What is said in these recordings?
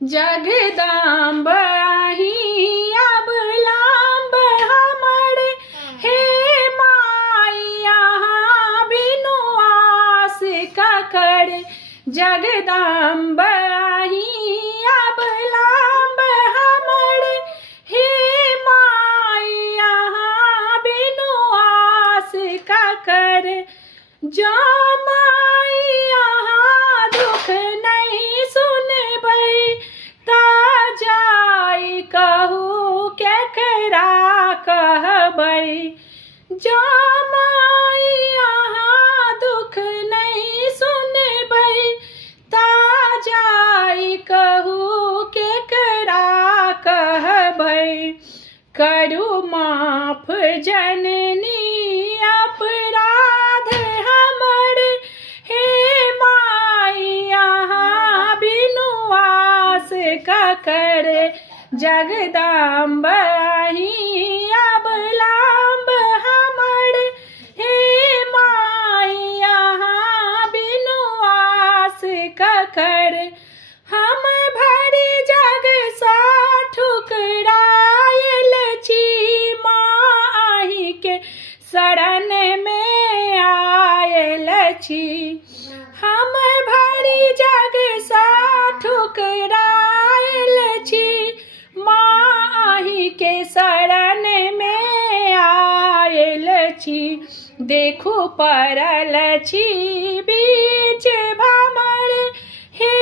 जगदम्ब आही अब लाम्ब हमर हे माई यहाँ बिनु आस ककर जगदम्ब आही अब लाम्ब हमर हे माई यहाँ बिनु आस ककर जो माई यहाँ दुख नहीं सुनबै ता जाई कहू केकरा कहबै जो माई यहाँ दुख नहीं सुनबै ता जाई कहू केकरा कहबै करू माफ जननी अपराध हमर हे माई यहाँ बिनु आस ककर जगदम्ब आही अब लाम्ब हमर हे माई यहाँ बिनु आस ककर हम भरी जग सा ठुकरायल छी माँ आही के शरण में आयल छी हम भरी जग सा ठुकरायल छी माँ आही के शरण में आयल छी देखू पड़ल छी बीच भमर हे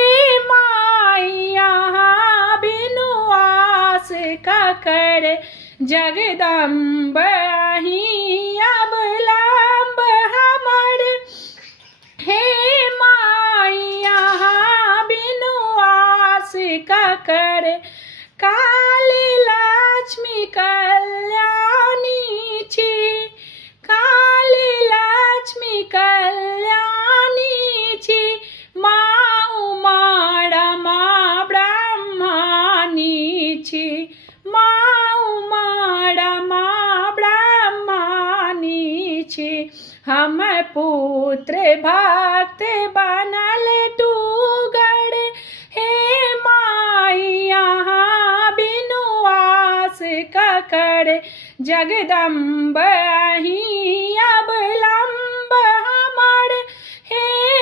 माई यहाँ बिनु आस ककर जगदम्ब आही अब लाम्ब हमर हे माई यहाँ बिनु आस ककर काली लक्ष्मी कल्याणी छी काली लक्ष्मी कल्याणी छी माँ उमा रमा ब्रह्मणी छी माँ उमा रमा ब्रह्मणी छी हम पुत्र भक्त बनल टूगड़ हे माई यहाँ बिनु आस ककर जगदम्ब आही अब लम्ब हमर हे